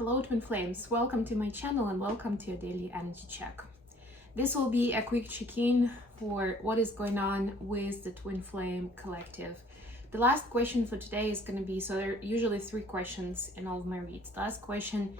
Hello Twin Flames, welcome to my channel and welcome to your daily energy check. This will be a quick check-in for what is going on with the Twin Flame collective. The last question for today is going to be, so there are usually 3 questions in all of my reads. The last question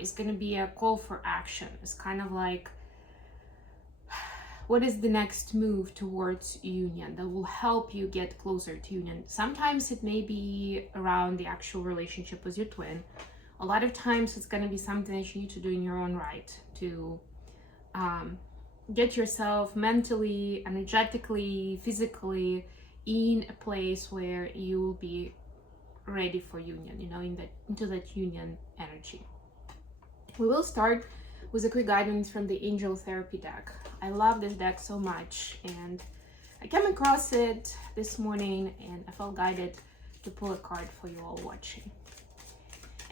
is going to be a call for action. It's kind of like, what is the next move towards union that will help you get closer to union? Sometimes it may be around the actual relationship with your twin. A lot of times it's going to be something that you need to do in your own right to get yourself mentally, energetically, physically in a place where you will be ready for union, into that union energy. We will start with a quick guidance from the Angel Therapy deck. I love this deck so much, and I came across it this morning and I felt guided to pull a card for you all watching.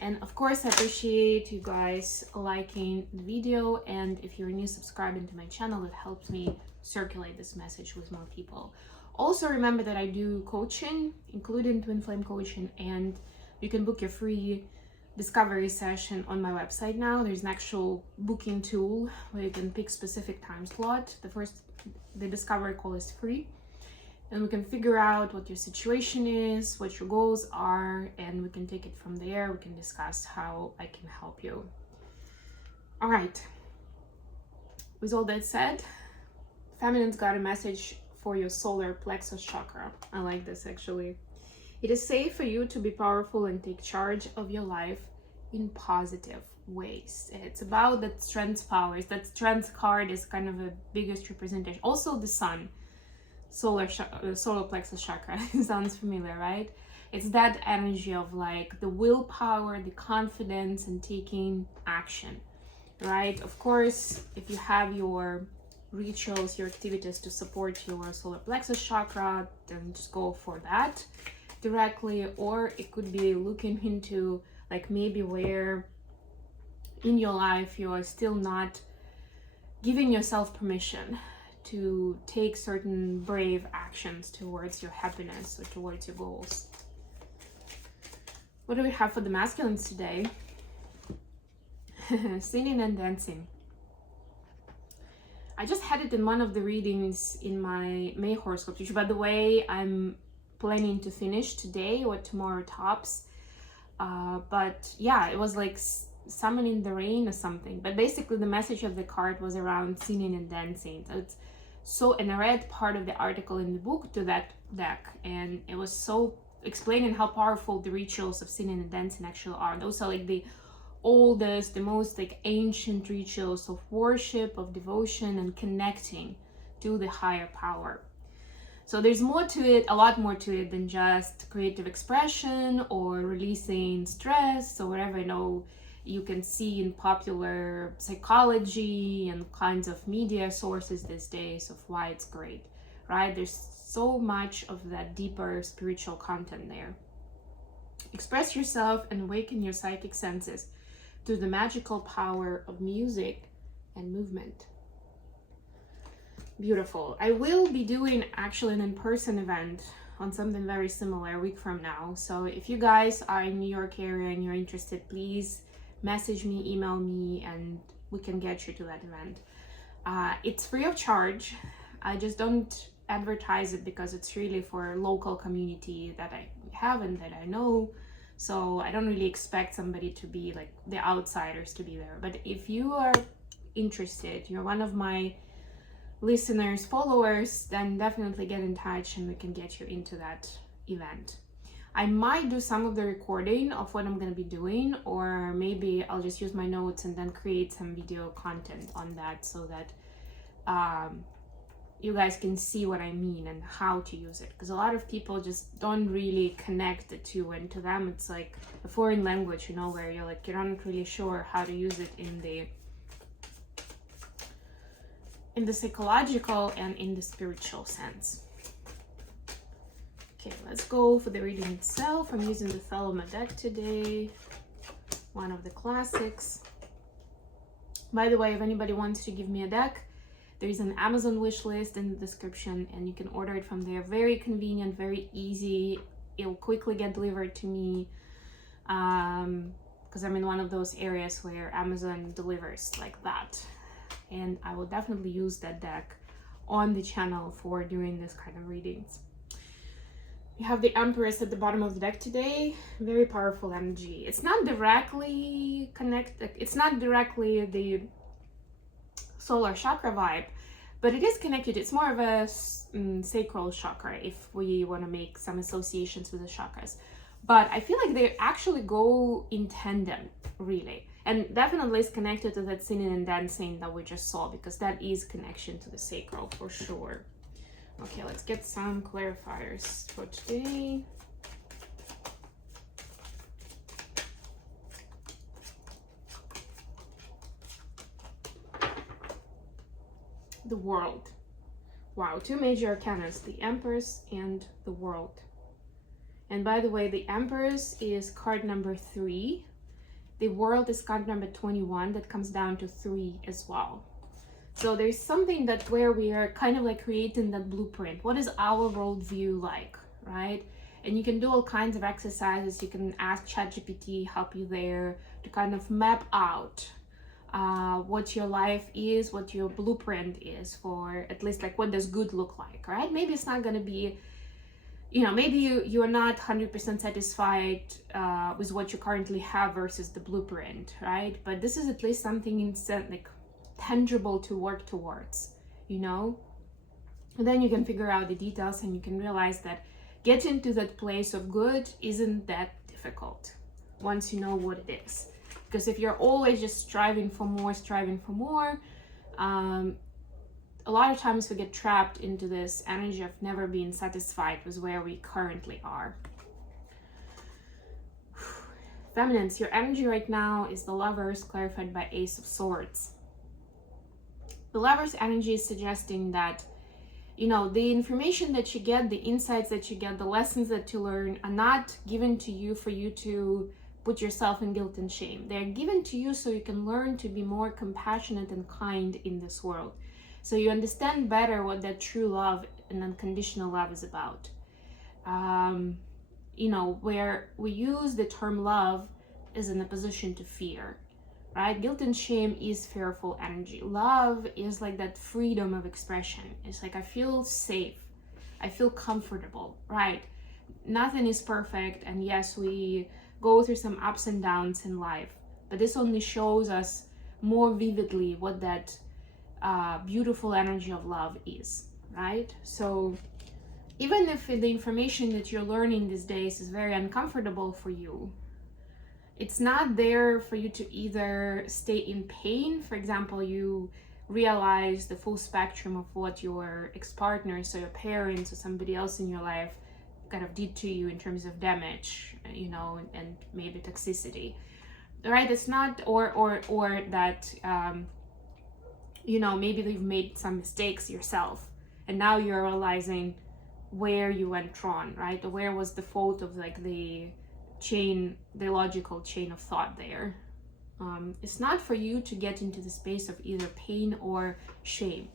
And of course, I appreciate you guys liking the video, and if you're new, subscribing to my channel. It helps me circulate this message with more people. Also remember that I do coaching, including Twin Flame coaching, and you can book your free discovery session on my website now. There's an actual booking tool where you can pick specific time slot. The discovery call is free, and we can figure out what your situation is, what your goals are, and we can take it from there. We can discuss how I can help you. All right, with all that said, Feminine's got a message for your solar plexus chakra. I like this actually. It is safe for you to be powerful and take charge of your life in positive ways. It's about that strength powers. That strength card is kind of a biggest representation. Also the sun, solar plexus chakra. Sounds familiar, right? It's that energy of like the willpower, the confidence, and taking action, right? Of course, if you have your rituals, your activities to support your solar plexus chakra, then just go for that directly. Or it could be looking into like maybe where in your life you are still not giving yourself permission to take certain brave actions towards your happiness or towards your goals. What do we have for the masculines today? Singing and dancing. I just had it in one of the readings in my May horoscope, which by the way, I'm planning to finish today or tomorrow tops. But yeah, it was like summoning the rain or something. But basically the message of the card was around singing and dancing. And I read part of the article in the book to that deck, and it was so explaining how powerful the rituals of singing and dancing actually are. Those are like the oldest, the most like ancient rituals of worship, of devotion, and connecting to the higher power. So there's more to it, a lot more to it than just creative expression or releasing stress or whatever. You can see in popular psychology and kinds of media sources these days of why it's great, right? There's so much of that deeper spiritual content there. Express yourself and awaken your psychic senses to the magical power of music and movement. Beautiful. I will be doing actually an in-person event on something very similar a week from now. So if you guys are in New York area and you're interested, please message me, email me, and we can get you to that event. It's free of charge. I just don't advertise it because it's really for local community that I have and that I know. So I don't really expect somebody to be like the outsiders to be there. But if you are interested, you're one of my listeners, followers, then definitely get in touch and we can get you into that event. I might do some of the recording of what I'm going to be doing, or maybe I'll just use my notes and then create some video content on that so that you guys can see what I mean and how to use it. Because a lot of people just don't really connect the two, and to them it's like a foreign language, where you're not really sure how to use it in the psychological and in the spiritual sense. Okay, let's go for the reading itself. I'm using the Thelema deck today, one of the classics. By the way, if anybody wants to give me a deck, there is an Amazon wish list in the description and you can order it from there. Very convenient, very easy. It'll quickly get delivered to me. because I'm in one of those areas where Amazon delivers like that. And I will definitely use that deck on the channel for doing this kind of readings. You have the Empress at the bottom of the deck today. Very powerful energy. It's not directly connected. It's not directly the solar chakra vibe, but it is connected. It's more of a sacral chakra if we want to make some associations with the chakras. But I feel like they actually go in tandem, really. And definitely is connected to that singing and dancing that we just saw, because that is connection to the sacral for sure. Okay, let's get some clarifiers for today. The World. Wow, two major arcanas, the Empress and the World. And by the way, the Empress is card number 3. The World is card number 21. That comes down to 3 as well. So there's something that where we are kind of like creating that blueprint. What is our worldview like, right? And you can do all kinds of exercises. You can ask ChatGPT, help you there to kind of map out what your life is, what your blueprint is for, at least like what does good look like, right? Maybe it's not going to be, you know, maybe you are not 100% satisfied with what you currently have versus the blueprint, right? But this is at least something instant, like tangible to work towards, you know? And then you can figure out the details and you can realize that getting to that place of good isn't that difficult once you know what it is. Because if you're always just striving for more, a lot of times we get trapped into this energy of never being satisfied with where we currently are. Feminines, your energy right now is the Lovers, clarified by Ace of Swords. The Lovers energy is suggesting that, you know, the information that you get, the insights that you get, the lessons that you learn are not given to you for you to put yourself in guilt and shame. They're given to you so you can learn to be more compassionate and kind in this world. So you understand better what that true love and unconditional love is about. You know, where we use the term love is in a position to fear, right? Guilt and shame is fearful energy. Love is like that freedom of expression. It's like, I feel safe. I feel comfortable, right? Nothing is perfect. And yes, we go through some ups and downs in life, but this only shows us more vividly what that beautiful energy of love is, right? So even if the information that you're learning these days is very uncomfortable for you, it's not there for you to either stay in pain. For example, you realize the full spectrum of what your ex-partners or your parents or somebody else in your life kind of did to you in terms of damage, you know, and maybe toxicity, right? It's not, or that, you know, maybe you've made some mistakes yourself and now you're realizing where you went wrong, right? Or where was the fault of like the logical chain of thought there. It's not for you to get into the space of either pain or shame,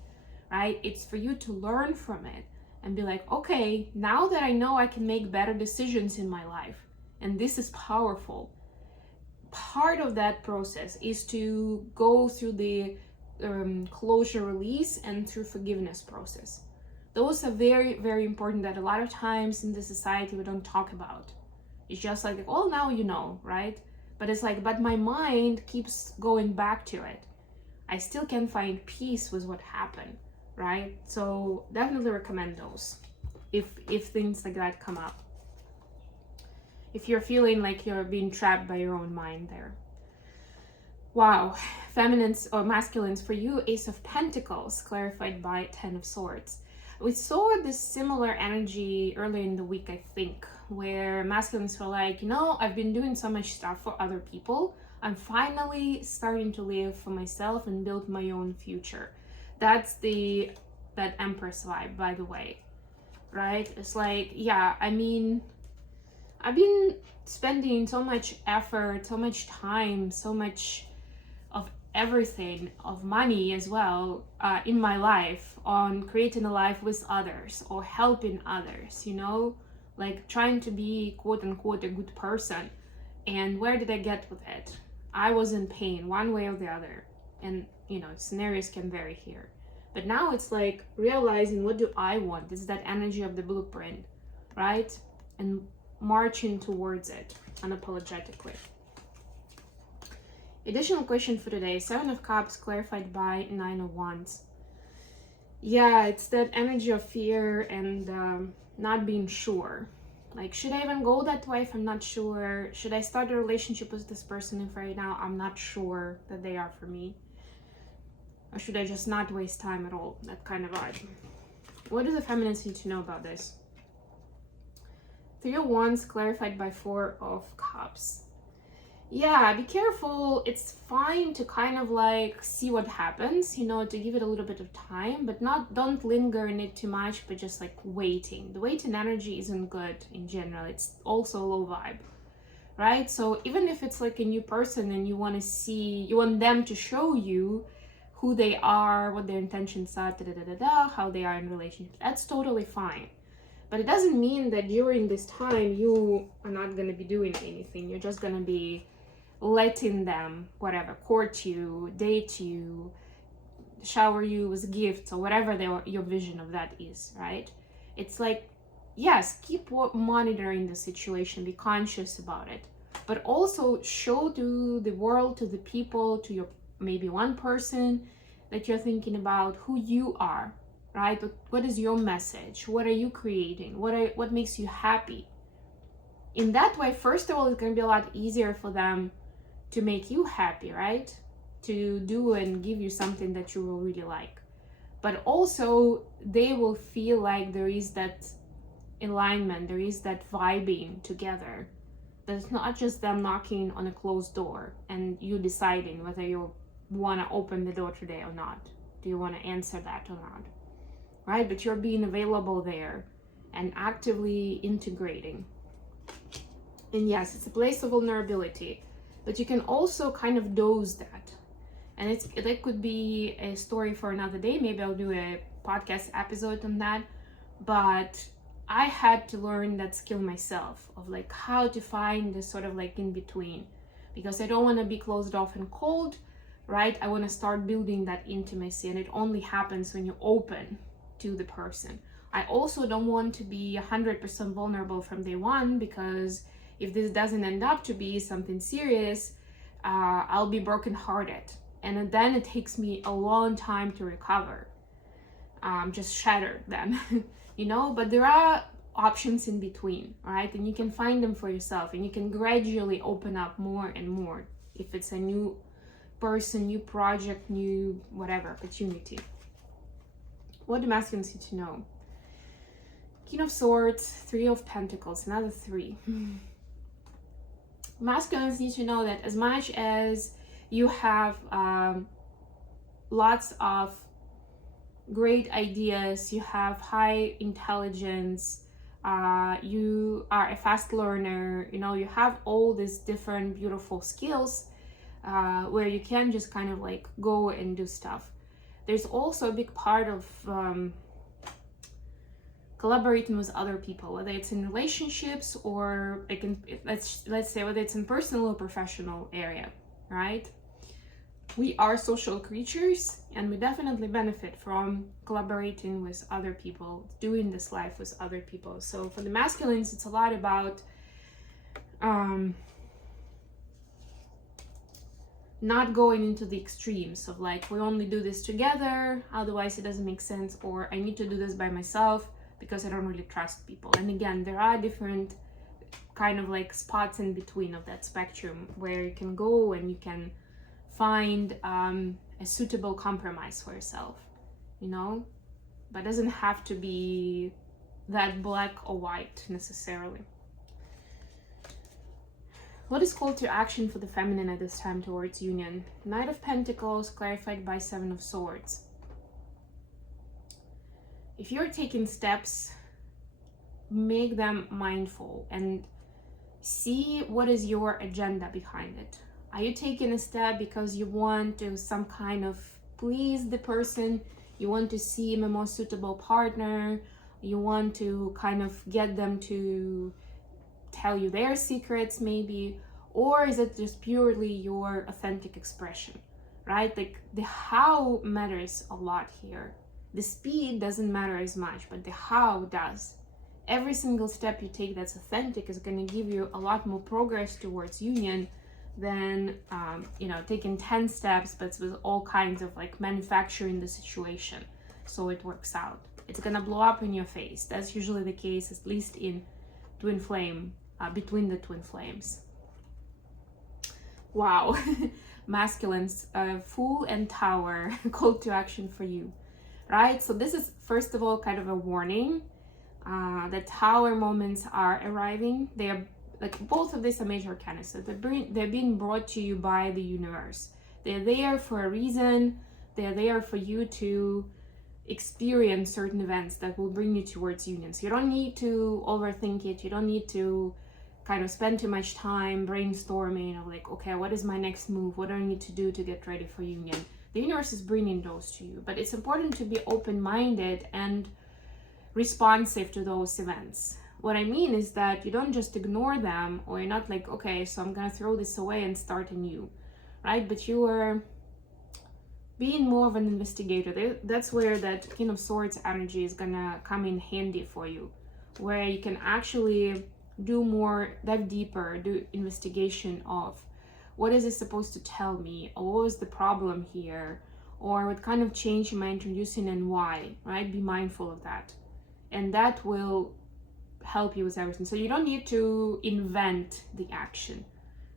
right? It's for you to learn from it and be like, okay, now that I know I can make better decisions in my life, and this is powerful. Part of that process is to go through the closure release and through forgiveness process. Those are very, very important that a lot of times in the society we don't talk about. It's just like, oh, now you know, right? But it's like, but my mind keeps going back to it. I still can't find peace with what happened, right? So definitely recommend those if things like that come up. If you're feeling like you're being trapped by your own mind there. Wow, feminines or masculines for you, Ace of Pentacles, clarified by 10 of Swords. We saw this similar energy earlier in the week, I think, where masculines were like, you know, I've been doing so much stuff for other people. I'm finally starting to live for myself and build my own future. That's that Empress vibe, by the way, right? It's like, yeah, I mean, I've been spending so much effort, so much time, so much of everything, of money as well, in my life on creating a life with others or helping others, you know, like trying to be quote unquote a good person. And where did I get with it? I was in pain one way or the other. And, scenarios can vary here. But now it's like realizing, what do I want? This is that energy of the blueprint, right? And marching towards it unapologetically. Additional question for today, 7 of Cups clarified by 9 of Wands. Yeah, it's that energy of fear and not being sure. Like, should I even go that way if I'm not sure? Should I start a relationship with this person if right now I'm not sure that they are for me? Or should I just not waste time at all? That kind of vibe. What do the feminines need to know about this? 3 of Wands clarified by 4 of Cups. Yeah, be careful. It's fine to kind of like see what happens, to give it a little bit of time, but don't linger in it too much, but just like waiting. The waiting energy isn't good in general. It's also low vibe, right? So even if it's like a new person and you want them to show you who they are, what their intentions are, how they are in relationships, that's totally fine. But it doesn't mean that during this time you are not going to be doing anything. You're just going to be letting them, whatever, court you, date you, shower you with gifts, or whatever your vision of that is, right? It's like, yes, keep monitoring the situation, be conscious about it, but also show to the world, to the people, to your maybe one person that you're thinking about, who you are, right? What is your message? What are you creating? What makes you happy? In that way, first of all, it's going to be a lot easier for them to make you happy, right? To do and give you something that you will really like. But also, they will feel like there is that alignment, there is that vibing together. That it's not just them knocking on a closed door and you deciding whether you want to open the door today or not. Do you want to answer that or not? Right? But you're being available there and actively integrating. And yes, it's a place of vulnerability, but you can also kind of dose that. And that could be a story for another day. Maybe I'll do a podcast episode on that. But I had to learn that skill myself of like how to find this sort of like in between, because I don't want to be closed off and cold, right? I want to start building that intimacy, and it only happens when you open to the person. I also don't want to be 100% vulnerable from day one, because if this doesn't end up to be something serious, I'll be brokenhearted. And then it takes me a long time to recover. Just shattered then, but there are options in between, right? And you can find them for yourself, and you can gradually open up more and more if it's a new person, new project, new whatever opportunity. What do masculines need to know? King of Swords, 3 of Pentacles, another 3. Masculines need to know that as much as you have lots of great ideas, you have high intelligence, you are a fast learner, you have all these different beautiful skills where you can just kind of like go and do stuff. There's also a big part of collaborating with other people, whether it's in relationships or let's say whether it's in personal or professional area, right? We are social creatures, and we definitely benefit from collaborating with other people, doing this life with other people. So for the masculines, it's a lot about not going into the extremes of like, we only do this together, otherwise it doesn't make sense, or I need to do this by myself because I don't really trust people. And again, there are different kind of like spots in between of that spectrum where you can go and you can find a suitable compromise for yourself, but it doesn't have to be that black or white necessarily. What is called to action for the feminine at this time towards union? Knight of Pentacles clarified by 7 of Swords. If you're taking steps, make them mindful and see what is your agenda behind it. Are you taking a step because you want to some kind of please the person? You want to seem a more suitable partner? You want to kind of get them to tell you their secrets maybe? Or is it just purely your authentic expression, right? Like the how matters a lot here. The speed doesn't matter as much, but the how does. Every single step you take that's authentic is going to give you a lot more progress towards union than taking 10 steps but with all kinds of like manufacturing the situation so it works out. It's gonna blow up in your face. That's usually the case, at least in twin flame, between the twin flames. Wow. Masculines, Fool and Tower, call to action for you, right? So this is first of all kind of a warning. The Tower moments are arriving. They are like, both of these are major arcana, so they're being brought to you by the universe. They're there for a reason. They're there for you to experience certain events that will bring you towards union. So you don't need to overthink it. You don't need to kind of spend too much time brainstorming of like, okay, what is my next move? What do I need to do to get ready for union? The universe is bringing those to you, but it's important to be open-minded and responsive to those events. What I mean is that you don't just ignore them, or you're not like, okay, so I'm gonna throw this away and start anew, right? But you are being more of an investigator. That's where that King of Swords energy is gonna come in handy for you, where you can actually do more, dive deeper, do investigation of what is it supposed to tell me, or what was the problem here, or what kind of change am I introducing and why, right? Be mindful of that. And that will help you with everything. So you don't need to invent the action,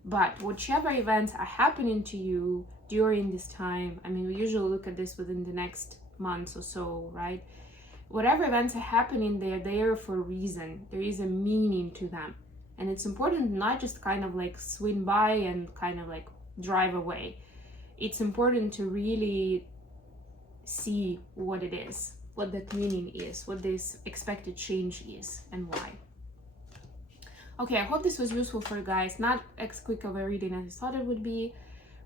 but whichever events are happening to you during this time, I mean, we usually look at this within the next months or so, right? Whatever events are happening, they're there for a reason. There is a meaning to them. And it's important not just kind of like swing by and kind of like drive away. It's important to really see what it is, what that meaning is, what this expected change is, and why. Okay, I hope this was useful for you guys. Not as quick of a reading as I thought it would be,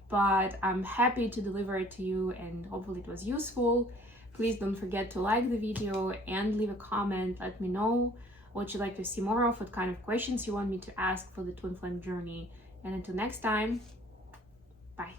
but I'm happy to deliver it to you, and hopefully it was useful. Please don't forget to like the video and leave a comment. Let me know what you'd like to see more of, what kind of questions you want me to ask for the twin flame journey. And until next time, bye.